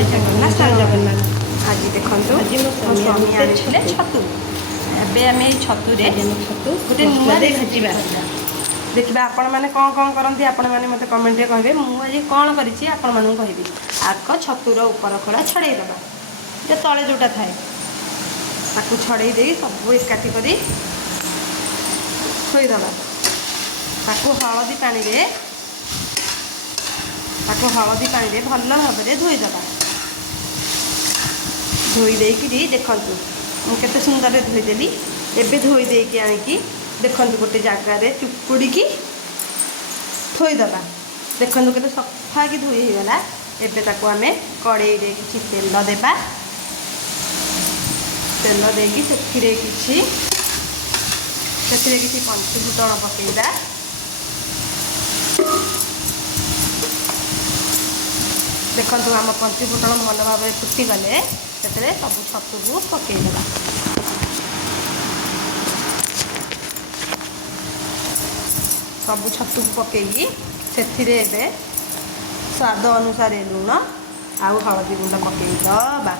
जय जगन्नाथ जय जगन्नाथ आज देखो आज मो स्वामी आने छतु एबे आम छतु छतु गोटे नुआ भाजिबा देखा आपण मैंने कौन कौन करती आपण मैंने मत कमेंट कहे मुझे कौन करी आपण मानू कहबी आग छतुर ऊपर खोला छड़ेदबा जो तले जोटा थाए ताकू छड़े दे सब एकाठी कर थोईदबा ताकू हलदी पानी रे भल भाव में धोईदबा धोई देकी देखु मुझे सुंदर धोईदेली एबे धोई देकी आनिकी देखु गोटे जगार चुपुड़ी थोईदबा देखु के सफा कि धोई होगला एबे ताको आम कड़े किसी तेल देबा तेल देकी किसी पंचफुटण पकेइबा देखु आम पंचफुटण भल भाव फुटीगले से सब छतु को पकईदेगा सब छतु को पकईकी से स्वाद अनुसार लुण आउ हलदी गुंड पकईदबा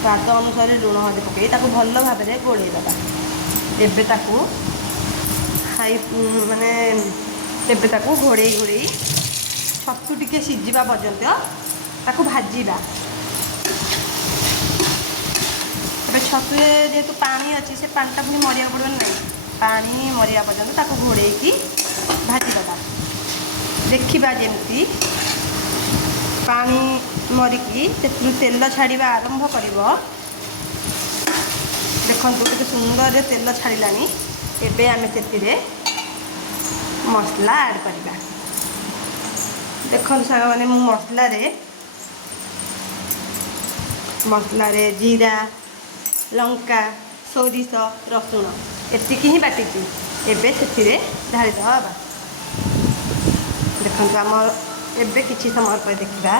स्वाद अनुसार लुण हलदी पकई भल भाव में गोलैदबा एबे ताकू हाई माने एबे ताकू घोड़े घोड़े छतु टिके सीझा पर्यंत ताकू भाजीबा ए छतु जेहेतु पानी अच्छी से पानीटा पुणी मरिया पड़ो ना पानी मरिया पर्यंत ताकू घोड़े भाजीदबा देखा जमी पानी मरिकी से तेल छाड़ा आरंभ कर देखु के सुंदर तेल छाड़ा एबे आम से मसला ऐड करवा देखो साग मैंने मसला रे जीरा लंका सोरिष रसुण एतिक ही बाटी एबे से ढालीदबा देखो आम एबे किसी समय पर देखा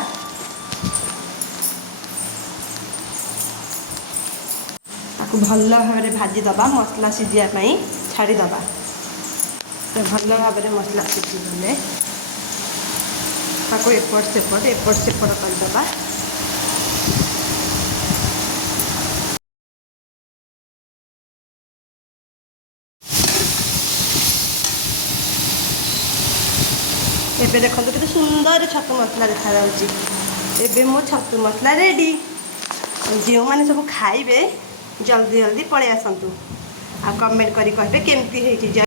आपको भल भाव में भाजीदबा मसला सीझापी छाड़ीदबा भल भाव में मसला सीझीगले एपट सेपट करदबा एबे देखो केते सुंदर छतु मसला देखा एबे मो छतु मसला रेडी जो मैंने सब खाइबे जल्दी जल्दी पलि आसतु आ कमेंट करी कहबे केमती होइछि।